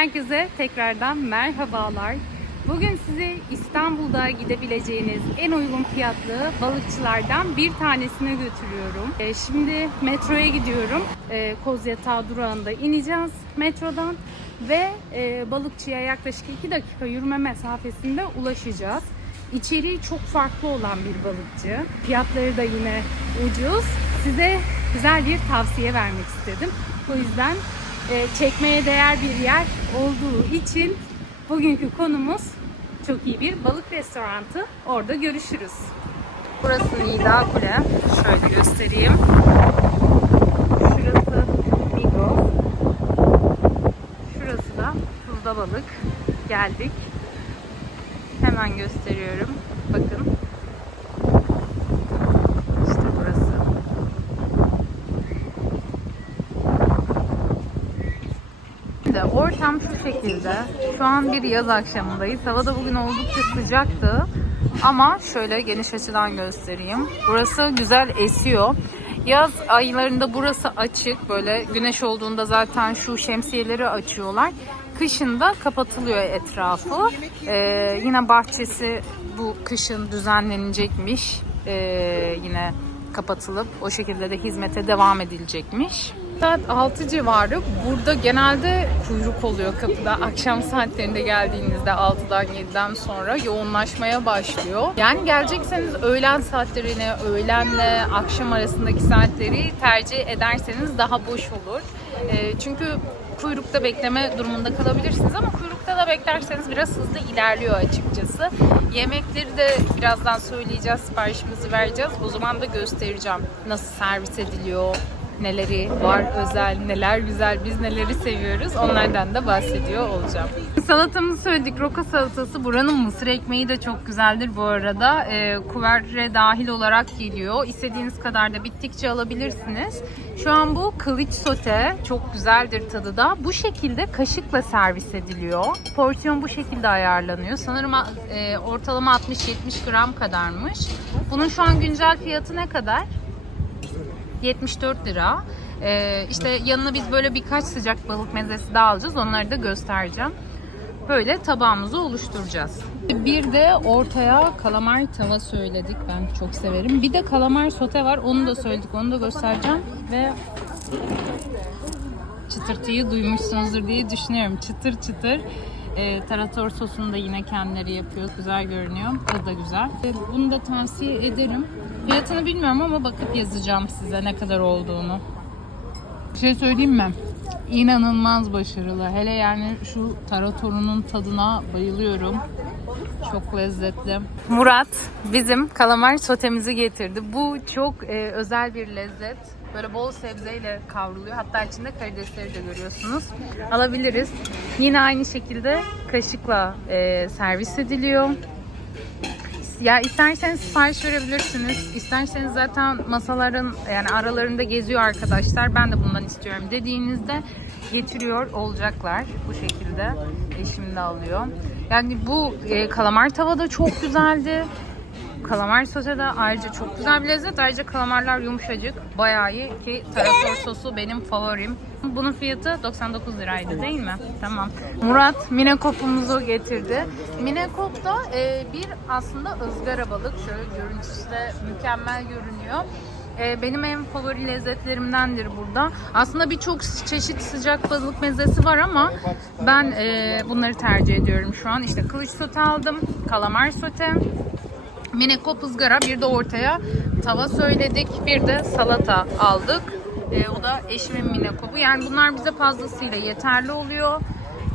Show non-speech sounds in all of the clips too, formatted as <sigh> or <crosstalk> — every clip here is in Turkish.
Herkese tekrardan merhabalar. Bugün sizi İstanbul'da gidebileceğiniz en uygun fiyatlı balıkçılardan bir tanesine götürüyorum. Ee, Şimdi metroya gidiyorum. Kozyatağı durağında ineceğiz metrodan ve e, balıkçıya yaklaşık 2 dakika yürüme mesafesinde ulaşacağız. İçeriği çok farklı olan bir balıkçı. Fiyatları da yine ucuz. Size güzel bir tavsiye vermek istedim. O yüzden e, çekmeye değer bir yer olduğu için bugünkü konumuz çok iyi bir balık restoranı. Orada görüşürüz. Burası Nida Kule. Şöyle göstereyim. Şurası Migros. Şurası da Tuzla Balık. Geldik. Hemen gösteriyorum. Bakın. İşte burası. Şimdi ortam şu şekilde. Şu an bir yaz akşamındayız. Hava da bugün oldukça sıcaktı. Ama şöyle geniş açıdan göstereyim. Burası güzel esiyor. Yaz aylarında burası açık. Böyle güneş olduğunda zaten şu şemsiyeleri açıyorlar. Kışın da kapatılıyor etrafı. Ee, yine bahçesi bu kışın düzenlenecekmiş. Ee, yine kapatılıp o şekilde de hizmete devam edilecekmiş. Saat 6 civarı burada genelde kuyruk oluyor kapıda. Akşam saatlerinde geldiğinizde 6'dan 7'den sonra yoğunlaşmaya başlıyor. Yani gelecekseniz öğlen saatlerini, öğlenle akşam arasındaki saatleri tercih ederseniz daha boş olur. Ee, çünkü kuyrukta bekleme durumunda kalabilirsiniz ama kuyrukta da beklerseniz biraz hızlı ilerliyor açıkçası. Yemekleri de birazdan söyleyeceğiz, siparişimizi vereceğiz. O zaman da göstereceğim nasıl servis ediliyor, neleri var özel, neler güzel, biz neleri seviyoruz onlardan da bahsediyor olacağım. Salatamızı söyledik. Roka salatası. Buranın mısır ekmeği de çok güzeldir bu arada. E, kuverte dahil olarak geliyor. İstediğiniz kadar da bittikçe alabilirsiniz. Şu an bu kılıç sote. Çok güzeldir tadı da. Bu şekilde kaşıkla servis ediliyor. Porsiyon bu şekilde ayarlanıyor. Sanırım e, ortalama 60-70 gram kadarmış. Bunun şu an güncel fiyatı ne kadar? 74 lira. Ee, işte yanına biz böyle birkaç sıcak balık mezesi daha alacağız. Onları da göstereceğim. Böyle tabağımızı oluşturacağız. Bir de ortaya kalamar tava söyledik. Ben çok severim. Bir de kalamar sote var. Onu da söyledik. Onu da göstereceğim. Ve çıtırtıyı duymuşsunuzdur diye düşünüyorum. Çıtır çıtır. E, tarator sosunu da yine kendileri yapıyor. Güzel görünüyor. Tadı da güzel. E, bunu da tavsiye ederim. Fiyatını bilmiyorum ama bakıp yazacağım size ne kadar olduğunu. Bir şey söyleyeyim mi? İnanılmaz başarılı. Hele yani şu taratorunun tadına bayılıyorum. Çok lezzetli. Murat bizim kalamar sotemizi getirdi. Bu çok e, özel bir lezzet. Böyle bol sebzeyle kavruluyor. Hatta içinde karidesleri de görüyorsunuz. Alabiliriz. Yine aynı şekilde kaşıkla e, servis ediliyor. Ya isterseniz sipariş verebilirsiniz. İsterseniz zaten masaların yani aralarında geziyor arkadaşlar. Ben de bundan istiyorum dediğinizde getiriyor olacaklar bu şekilde. Eşim de alıyor. Yani bu e, kalamar tava da çok güzeldi. Kalamar sosu da ayrıca çok güzel bir lezzet. Ayrıca kalamarlar yumuşacık. Bayağı iyi ki tarator <laughs> sosu benim favorim. Bunun fiyatı 99 liraydı değil mi? Tamam. Murat minekopumuzu getirdi. Minekop da e, bir aslında ızgara balık. Şöyle görüntüsü de mükemmel görünüyor. E, benim en favori lezzetlerimdendir burada. Aslında birçok çeşit sıcak balık mezesi var ama ben e, bunları tercih ediyorum şu an. İşte kılıç sote aldım, kalamar sote, minekop ızgara, bir de ortaya tava söyledik, bir de salata aldık. E, o da eşimin minekopu. Yani bunlar bize fazlasıyla yeterli oluyor.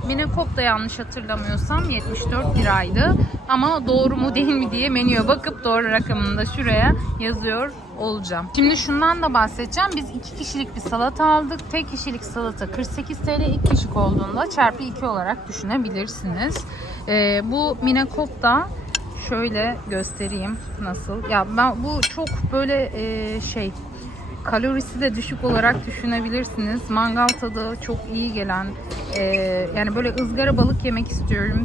Minekop da yanlış hatırlamıyorsam 74 liraydı. Ama doğru mu değil mi diye menüye bakıp doğru rakamını da şuraya yazıyor olacağım. Şimdi şundan da bahsedeceğim. Biz iki kişilik bir salata aldık. Tek kişilik salata 48 TL. iki kişilik olduğunda çarpı 2 olarak düşünebilirsiniz. Ee, bu minekop da şöyle göstereyim nasıl. Ya ben bu çok böyle e, şey kalorisi de düşük olarak düşünebilirsiniz. Mangal tadı çok iyi gelen, e, yani böyle ızgara balık yemek istiyorum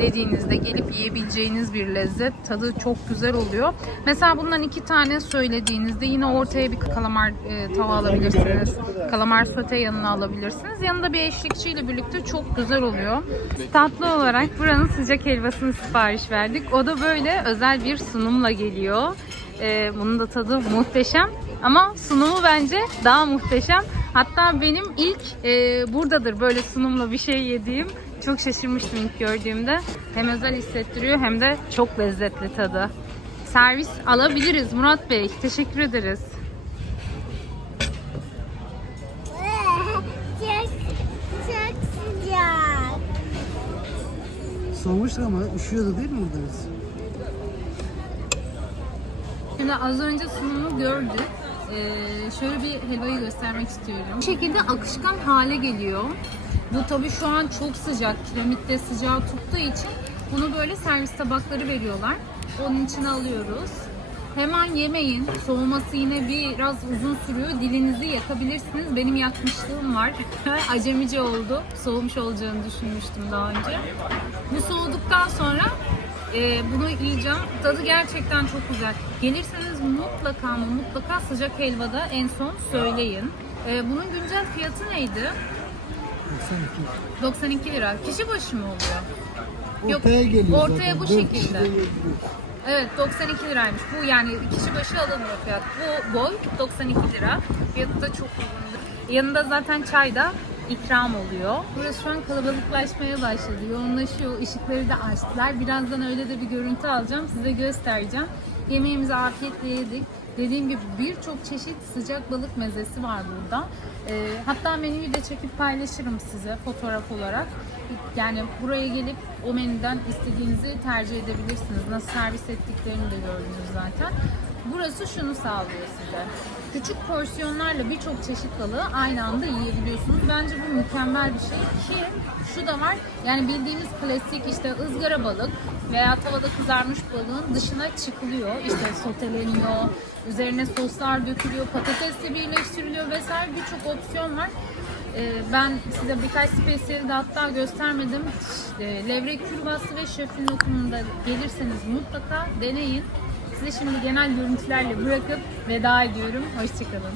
dediğinizde gelip yiyebileceğiniz bir lezzet. Tadı çok güzel oluyor. Mesela bundan iki tane söylediğinizde yine ortaya bir kalamar e, tava alabilirsiniz. Kalamar sote yanına alabilirsiniz. Yanında bir eşlikçiyle birlikte çok güzel oluyor. Tatlı olarak buranın sıcak helvasını sipariş verdik. O da böyle özel bir sunumla geliyor. Ee, bunun da tadı muhteşem. Ama sunumu bence daha muhteşem. Hatta benim ilk e, buradadır böyle sunumla bir şey yediğim. Çok şaşırmıştım ilk gördüğümde. Hem özel hissettiriyor hem de çok lezzetli tadı. Servis alabiliriz Murat Bey. Teşekkür ederiz. <laughs> Çok, çok sıcak. Ama üşüyordu değil mi burada biz? Şimdi az önce sunumu gördük. Ee, şöyle bir helvayı göstermek istiyorum. Bu şekilde akışkan hale geliyor. Bu tabii şu an çok sıcak. Kiremitte sıcağı tuttuğu için bunu böyle servis tabakları veriyorlar. Onun içine alıyoruz. Hemen yemeyin. Soğuması yine biraz uzun sürüyor. Dilinizi yakabilirsiniz. Benim yakmışlığım var. <laughs> Acemice oldu. Soğumuş olacağını düşünmüştüm daha önce. Bu soğuduktan sonra e, bunu yiyeceğim. Tadı gerçekten çok güzel. Gelirseniz mutlaka ama mutlaka sıcak helvada en son söyleyin. E, bunun güncel fiyatı neydi? 92. 92 lira. Kişi başı mı oluyor? Yok, Ortaya geliyor ortaya zaten. bu Dört şekilde. Evet 92 liraymış. Bu yani kişi başı alınmıyor fiyat. Bu boy 92 lira. Fiyatı da çok uygun. Yanında zaten çay da ikram oluyor. Burası şu an kalabalıklaşmaya başladı. Yoğunlaşıyor. Işıkları da açtılar. Birazdan öyle de bir görüntü alacağım. Size göstereceğim. Yemeğimizi afiyetle yedik. Dediğim gibi birçok çeşit sıcak balık mezesi var burada. Ee, hatta menüyü de çekip paylaşırım size fotoğraf olarak. Yani buraya gelip o menüden istediğinizi tercih edebilirsiniz. Nasıl servis ettiklerini de gördünüz zaten. Burası şunu sağlıyor size. Küçük porsiyonlarla birçok çeşit balığı aynı anda yiyebiliyorsunuz. Bence bu mükemmel bir şey ki şu da var. Yani bildiğimiz klasik işte ızgara balık veya tavada kızarmış balığın dışına çıkılıyor. İşte soteleniyor, üzerine soslar dökülüyor, patatesle birleştiriliyor vesaire birçok opsiyon var. Ee, ben size birkaç spesiyeli de hatta göstermedim. İşte levrek külbası ve şefin lokumunda gelirseniz mutlaka deneyin. Size şimdi genel görüntülerle bırakıp veda ediyorum. Hoşçakalın.